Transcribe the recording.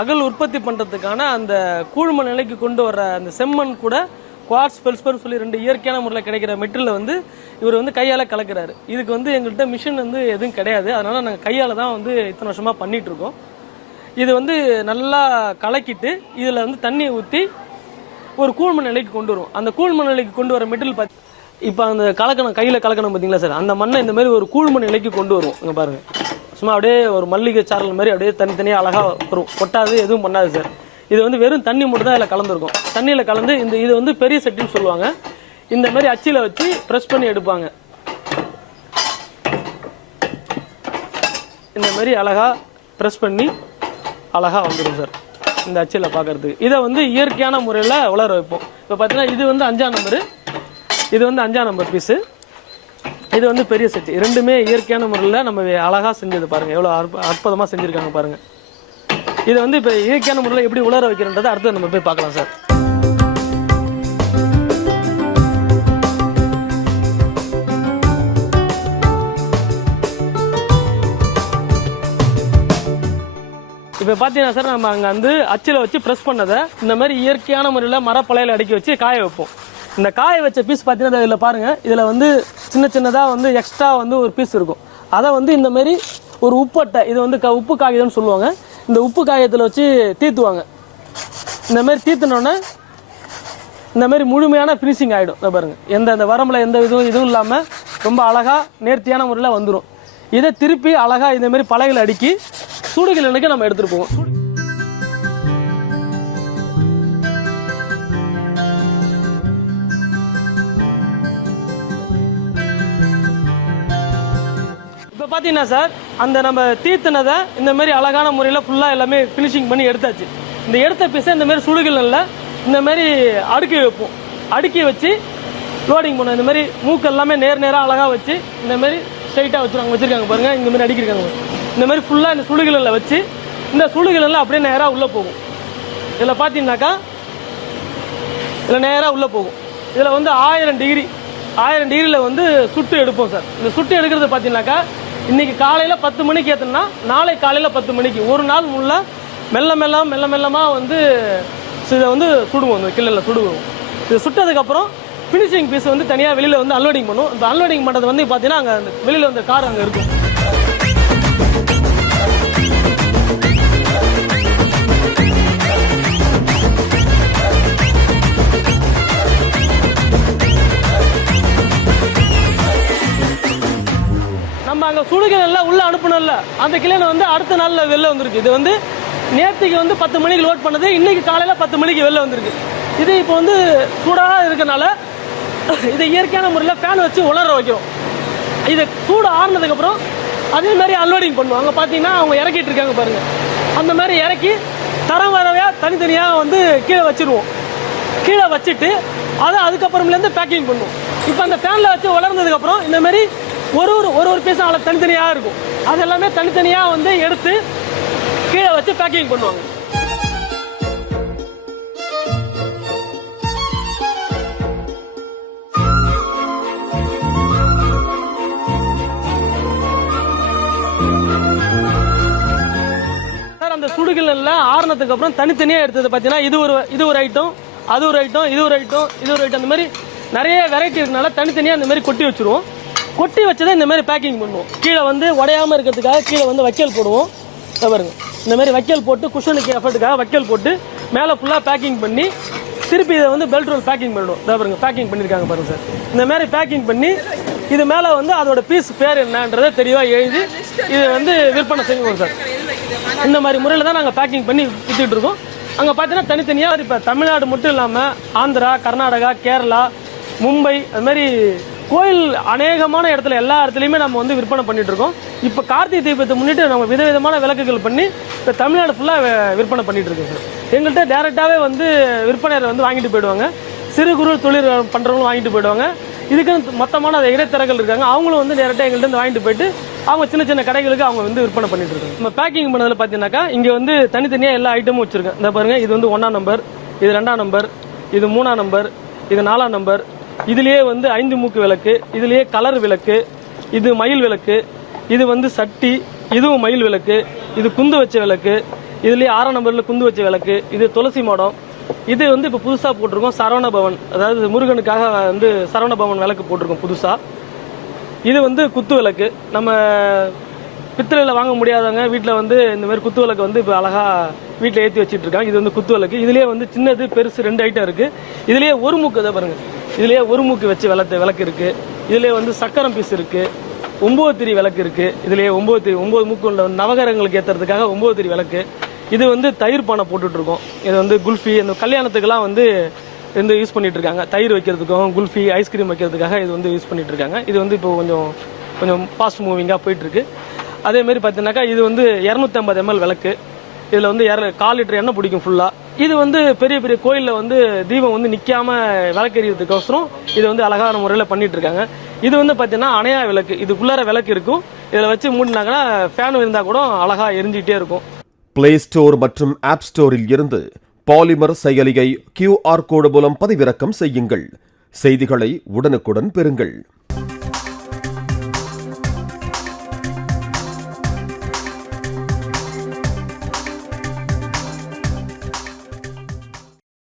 அகல் உற்பத்தி பண்ணுறதுக்கான அந்த கூழ்ம நிலைக்கு கொண்டு வர அந்த செம்மண் கூட குவார்ட்ஸ் பெல்ஸ்பர்னு சொல்லி ரெண்டு இயற்கையான முறையில் கிடைக்கிற மெட்டீரியல் வந்து இவர் வந்து கையால் கலக்கிறாரு. இதுக்கு வந்து எங்கள்கிட்ட மிஷின் வந்து எதுவும் கிடையாது. அதனால் நாங்கள் கையால் தான் வந்து இத்தனை வருஷமாக பண்ணிகிட்ருக்கோம் இது வந்து நல்லா கலக்கிட்டு இதில் வந்து தண்ணியை ஊற்றி ஒரு கூழ்ம நிலைக்கு கொண்டு வரும் அந்த கூழ்ம நிலைக்கு கொண்டு வர மெட்டீரியல் பார்த்து இப்போ அந்த கலக்கணம் கையில் கலக்கணும் பார்த்தீங்களா சார்? அந்த மண்ணை இந்த மாதிரி ஒரு கூழ்ம நிலைக்கு கொண்டு வருவோம். இங்கே பாருங்க. சும்மா அப்படியே ஒரு மல்லிகை சாரல் மாதிரி அப்படியே தனித்தனியாக அழகாக வரும். கொட்டாது எதுவும் பண்ணாது சார். இது வந்து வெறும் தண்ணி மட்டும் தான் இதில் கலந்துருக்கும். தண்ணியில் கலந்து இந்த இது வந்து பெரிய செட்டின்னு சொல்லுவாங்க. இந்த மாதிரி அச்சில் வச்சு ப்ரெஸ் பண்ணி எடுப்பாங்க. இந்த மாதிரி அழகாக ப்ரெஸ் பண்ணி அழகாக வந்துடும் சார். இந்த அச்சில் பார்க்கறதுக்கு இதை வந்து இயற்கையான முறையில் வளர வைப்போம். இப்போ பார்த்தீங்கன்னா இது வந்து அஞ்சாம் நம்பரு இது வந்து அஞ்சாம் நம்பர் பீஸு இது வந்து பெரிய செட்டு ரெண்டுமே இயற்கையான முறையில் நம்ம அழகா செஞ்சது பாருங்க. எவ்வளோ அற்ப அற்புதமாக செஞ்சுருக்காங்க பாருங்க. இதை வந்து இப்போ இயற்கையான முறையில் எப்படி உலர வைக்கிறன்றதை அடுத்து நம்ம போய் பார்க்கலாம் சார். இப்போ பார்த்தீங்கன்னா சார் நம்ம அங்கே வந்து அச்சில் வச்சு ப்ரெஸ் பண்ணதை இந்த மாதிரி இயற்கையான முறையில் மரப்பலையில் அடுக்கி வச்சு காய வைப்போம். இந்த காய வச்ச பீஸ் பார்த்தீங்கன்னா இதில் பாருங்கள் இதில் வந்து சின்ன சின்னதாக வந்து எக்ஸ்ட்ரா வந்து ஒரு பீஸ் இருக்கும். அதை வந்து இந்த மாதிரி ஒரு உப்பட்டை இது வந்து க உப்பு காகிதம்னு சொல்லுவாங்க. இந்த உப்பு காகிதத்தில் வச்சு தீத்துவாங்க. இந்த மாதிரி இந்தமாரி இந்த மாதிரி முழுமையான ஃபினிஷிங் ஆகிடும் இதை பாருங்கள் எந்த அந்த வரம்பில் எந்த இதுவும் இதுவும் இல்லாமல் ரொம்ப அழகாக நேர்த்தியான முறையில் வந்துடும் இதை திருப்பி அழகாக இந்த மாதிரி பலகையில் அடுக்கி சூடுகிழனுக்கு நம்ம எடுத்துகிட்டு போவோம். பார்த்தீங்கன்னா சார் அந்த நம்ம தீர்த்தினதை இந்த மாதிரி அழகான முறையில் ஃபுல்லாக எல்லாமே ஃபினிஷிங் பண்ணி எடுத்தாச்சு. இந்த எடுத்த பீஸை இந்த மாதிரி இல்லை இந்த மாதிரி அடுக்கி வைப்போம். அடுக்கி வச்சு லோடிங் பண்ணுவோம் இந்த மாதிரி மூக்கு எல்லாமே நேர் நேராக அழகாக வச்சு இந்த மாதிரி ஸ்ட்ரைட்டாக வச்சுருவாங்க வச்சுருக்காங்க பாருங்கள் இந்த மாதிரி அடிக்கிருக்காங்க இந்த மாதிரி ஃபுல்லாக இந்த சுடுகளில் வச்சு இந்த சுடுகல்ல அப்படியே நேராக உள்ளே போகும். இதில் பார்த்தீங்கன்னாக்கா இதில் நேராக உள்ளே போகும். இதில் வந்து ஆயிரம் டிகிரி ஆயிரம் டிகிரியில் வந்து சுட்டு எடுப்போம் சார். இந்த சுட்டு எடுக்கிறது பார்த்தீங்கன்னாக்கா இன்னைக்கு காலையில் பத்து மணிக்கு ஏற்றுனா நாளை காலையில் பத்து மணிக்கு. ஒரு நாள் முள்ள மெல்ல மெல்ல மெல்ல மெல்லமாக வந்து இதை வந்து சுடுவோம் இந்த கில்லில் சுடுவோம். இது சுட்டதுக்கப்புறம் ஃபினிஷிங் பீஸ் வந்து தனியாக வெளியில் வந்து அன்லோடிங் பண்ணும் இந்த அன்லோடிங் பண்ணுறது வந்து பார்த்தீங்கன்னா அங்கே வெளியில் வந்து கார் அங்கே இருக்கும். நாங்கள் அங்கே உள்ளே உள்ள அனுப்பணும்ல அந்த கிளையில வந்து அடுத்த நாளில் வெளில வந்துருக்கு. இது வந்து நேற்றுக்கு வந்து பத்து மணிக்கு லோட் பண்ணது. இன்றைக்கி காலையில் பத்து மணிக்கு வெளில வந்திருக்கு. இது இப்போ வந்து சூடாக இருக்கனால இதை இயற்கையான முறையில் ஃபேன் வச்சு உலர வைக்கிறோம். இது சூடு ஆறுனதுக்கப்புறம் அதே மாதிரி அன்லோடிங் பண்ணுவோம். அங்கே பார்த்தீங்கன்னா அவங்க இறக்கிட்டு இருக்காங்க பாருங்கள் அந்த மாதிரி இறக்கி தரம் வரவையாக தனித்தனியாக வந்து கீழே வச்சிருவோம். கீழே வச்சுட்டு அதை அதுக்கப்புறம்லேருந்து பேக்கிங் பண்ணுவோம். இப்போ அந்த ஃபேனில் வச்சு வளர்ந்ததுக்கப்புறம் இந்த மாதிரி ஒரு ஒரு ஒரு ஒரு பீஸும் அதில் தனித்தனியாக இருக்கும். அது எல்லாமே தனித்தனியாக வந்து எடுத்து கீழே வச்சு பேக்கிங் பண்ணுவாங்க. சார் அந்த சுடுகல்ல ஆறுனதுக்கு அப்புறம் தனித்தனியாக எடுத்தது பார்த்தீங்கன்னா இது ஒரு இது ஒரு ஐட்டம் அது ஒரு ஐட்டம் இது ஒரு ஐட்டம் இது ஒரு ஐட்டம் அந்த மாதிரி நிறைய வெரைட்டி இருக்கனால தனித்தனியாக அந்த மாதிரி கொட்டி வச்சிருவோம். கொட்டி வச்சதை இந்த மாதிரி பேக்கிங் பண்ணுவோம். கீழே வந்து உடையாம இருக்கிறதுக்காக கீழே வந்து வைக்கல் போடுவோம். இதை பாருங்க. இந்த மாதிரி வைக்கல் போட்டு குஷனுக்கு எஃபர்ட்டுக்காக வைக்கல் போட்டு மேலே ஃபுல்லாக பேக்கிங் பண்ணி திருப்பி இதை வந்து பெல்ட் ரோல் பேக்கிங் பண்ணணும். இதை பாருங்க பேக்கிங் பண்ணியிருக்காங்க பாருங்க சார். இந்த மாதிரி பேக்கிங் பண்ணி இது மேலே வந்து அதோட பீஸ் பேர் என்னன்றதை தெளிவாக எழுதி இது வந்து விற்பனை செய்வோம் சார். இந்த மாதிரி முறையில் தான் நாங்கள் பேக்கிங் பண்ணி விற்றுட்டு இருக்கோம். அங்கே பார்த்தீங்கன்னா தனித்தனியாக இப்போ தமிழ்நாடு மட்டும் இல்லாமல் ஆந்திரா கர்நாடகா கேரளா மும்பை அது மாதிரி கோயில் அநேகமான இடத்துல எல்லா இடத்துலையுமே நம்ம வந்து விற்பனை பண்ணிட்டு இருக்கோம். இப்போ கார்த்திகை தீபத்தை முன்னிட்டு நம்ம விதவிதமான விளக்குகள் பண்ணி இப்போ தமிழ்நாடு ஃபுல்லாக விற்பனை பண்ணிட்டு இருக்கோம் சார். எங்கள்கிட்ட டேரெக்டாகவே வந்து விற்பனையர் வந்து வாங்கிட்டு போயிடுவாங்க. சிறு குறு தொழில் பண்ணுறவங்களும் வாங்கிட்டு போயிடுவாங்க. இதுக்குன்னு மொத்தமான இடைத்தரகள் இருக்காங்க. அவங்களும் வந்து டேரெக்டாக எங்கள்கிட்ட வாங்கிட்டு போயிட்டு அவங்க சின்ன சின்ன கடைகளுக்கு அவங்க வந்து விற்பனை பண்ணிட்டு இருக்காங்க. நம்ம பேக்கிங் பண்ணதில் பார்த்தீங்கன்னாக்கா இங்கே வந்து தனித்தனியாக எல்லா ஐட்டமும் வச்சுருக்கேன். இந்த பாருங்கள் இது வந்து ஒன்றாம் நம்பர் இது ரெண்டாம் நம்பர் இது மூணாம் நம்பர் இது நாலாம் நம்பர் இதுலேயே வந்து ஐந்து மூக்கு விளக்கு இதுலேயே கலர் விளக்கு இது மயில் விளக்கு இது வந்து சட்டி இதுவும் மயில் விளக்கு இது குந்து வச்ச விளக்கு இதுலேயே ஆறாம் நம்பரில் குந்து வச்ச விளக்கு இது துளசி மாடம். இது வந்து இப்போ புதுசாக போட்டிருக்கோம் சரவண பவன் அதாவது முருகனுக்காக வந்து சரவண பவன் விளக்கு போட்டிருக்கோம் புதுசாக இது வந்து குத்து விளக்கு. நம்ம பித்தளையில் வாங்க முடியாதவங்க வீட்டில் வந்து இந்த மாதிரி குத்து விளக்கு வந்து இப்போ அழகாக வீட்டில் ஏற்றி வச்சுட்டு இருக்காங்க. இது வந்து குத்து விளக்கு. இதுலேயே வந்து சின்னது பெருசு ரெண்டு ஐட்டம் இருக்குது இதுலேயே ஒரு மூக்கு இதை பாருங்கள் இதுலேயே ஒரு மூக்கு வச்சு விளக்கு விளக்கு இருக்குது இதுலேயே வந்து சக்கரம் பீஸ் இருக்குது ஒம்பது திரி விளக்கு இருக்குது இதுலேயே ஒம்பது திரி ஒம்பது மூக்கு உள்ள நவகரங்களுக்கு ஏற்றுறதுக்காக ஒம்பது திரி விளக்கு. இது வந்து தயிர் பானை போட்டுட்ருக்கோம் இது வந்து குல்ஃபி இந்த கல்யாணத்துக்கெல்லாம் வந்து இது யூஸ் பண்ணிகிட்ருக்காங்க இருக்காங்க. தயிர் வைக்கிறதுக்கும் குல்ஃபி ஐஸ்கிரீம் வைக்கிறதுக்காக இது வந்து யூஸ் பண்ணிகிட்ருக்காங்க இருக்காங்க. இது வந்து இப்போ கொஞ்சம் கொஞ்சம் ஃபாஸ்ட் மூவிங்காக போயிட்டுருக்கு அதேமாரி பார்த்தீங்கன்னாக்கா இது வந்து இரநூத்தி ஐம்பது எம்எல் விளக்கு. இதில் வந்து இர கால் லிட்டர் எண்ணெய் பிடிக்கும் ஃபுல்லாக இது வந்து பெரிய பெரிய கோயிலில் வந்து தீபம் வந்து நிற்காம விளக்கெறியதுக்கோசரம் இது வந்து அழகான முறையில் பண்ணிட்டு இருக்காங்க. இது வந்து பார்த்தீங்கன்னா அணையா விளக்கு. இதுக்குள்ளார விளக்கு இருக்கும். இதில் வச்சு மூடினாங்கன்னா ஃபேன் இருந்தால் கூட அழகாக எரிஞ்சிக்கிட்டே இருக்கும். பிளே ஸ்டோர் மற்றும் ஆப் ஸ்டோரில் இருந்து பாலிமர் செயலியை கியூஆர் கோடு மூலம் பதிவிறக்கம் செய்யுங்கள். செய்திகளை உடனுக்குடன் பெறுங்கள்.